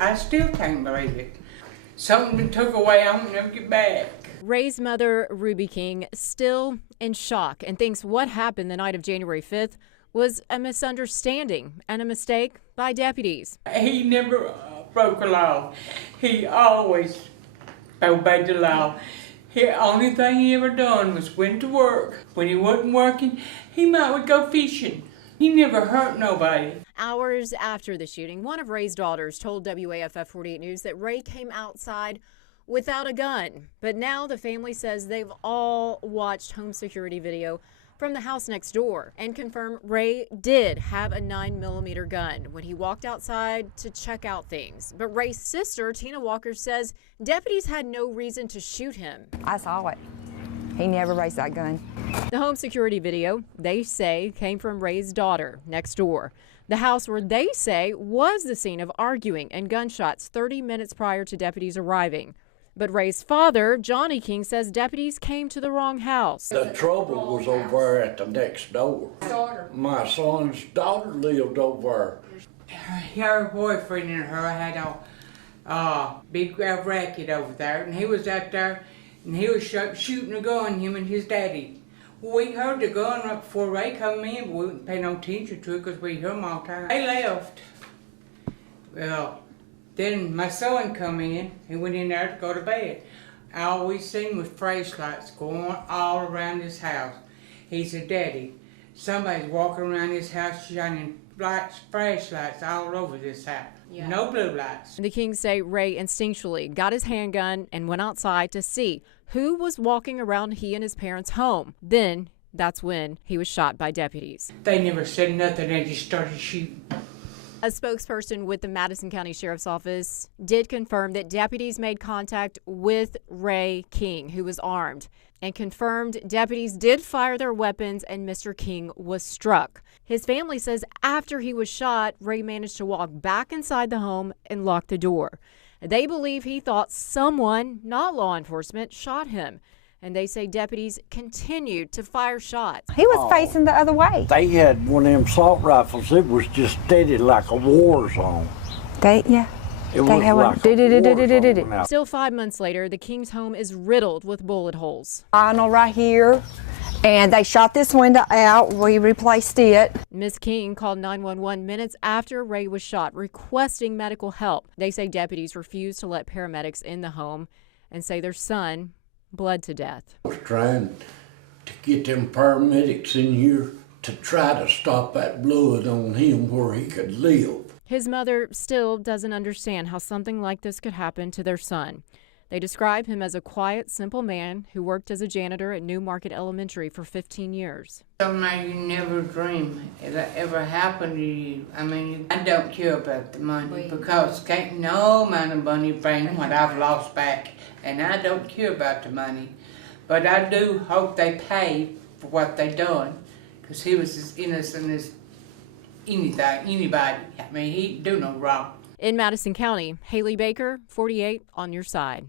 I still can't believe it. Something been took away, I won't never get back. Ray's mother, Ruby King, still in shock and thinks what happened the night of January 5th was a misunderstanding and a mistake by deputies. He never broke a law. He always obeyed the law. The only thing he ever done was went to work. When he wasn't working, he would go fishing. He never hurt nobody. Hours after the shooting, one of Ray's daughters told WAFF 48 News that Ray came outside without a gun. But now the family says they've all watched home security video from the house next door and confirm Ray did have a 9mm gun when he walked outside to check out things. But Ray's sister, Tina Walker, says deputies had no reason to shoot him. I saw it. He never raised that gun. The home security video, they say, came from Ray's daughter next door. The house where they say was the scene of arguing and gunshots 30 minutes prior to deputies arriving. But Ray's father, Johnny King, says deputies came to the wrong house. The trouble was over at the next door. My son's daughter lived over there. Her boyfriend and her had a big racket over there, and he was out there, and he was shooting a gun, him and his daddy. We heard the gun right before Ray come in, but we didn't pay no attention to it because we heard them all the time. They left. Well, then my son come in, he went in there to go to bed. All we seen was flashlights going all around his house. He said, Daddy, somebody's walking around his house shining flashlights all over this house. Yeah. No blue lights. The Kings say Ray instinctually got his handgun and went outside to see who was walking around he and his parents' home. Then, that's when he was shot by deputies. They never said nothing, they just started shooting. A spokesperson with the Madison County Sheriff's Office did confirm that deputies made contact with Ray King, who was armed, and confirmed deputies did fire their weapons and Mr. King was struck. His family says after he was shot, Ray managed to walk back inside the home and lock the door. They believe he thought someone, not law enforcement, shot him. And they say deputies continued to fire shots. He was facing the other way. They had one of them assault rifles. It was just steady like a war zone. It was like a war zone. Still 5 months later, the King's home is riddled with bullet holes. Vinyl right here, and they shot this window out. We replaced it. Ms. King called 911 minutes after Ray was shot, requesting medical help. They say deputies refused to let paramedics in the home and say their son bled to death. I was trying to get them paramedics in here to try to stop that blood on him where he could live. His mother still doesn't understand how something like this could happen to their son. They describe him as a quiet, simple man who worked as a janitor at New Market Elementary for 15 years. Something you never dream it'll ever happen to you. I mean, I don't care about the money because can't no amount of money bring what I've lost back. And I don't care about the money. But I do hope they pay for what they done because he was as innocent as anybody. I mean, he didn't do no wrong. In Madison County, Haley Baker, 48 on your side.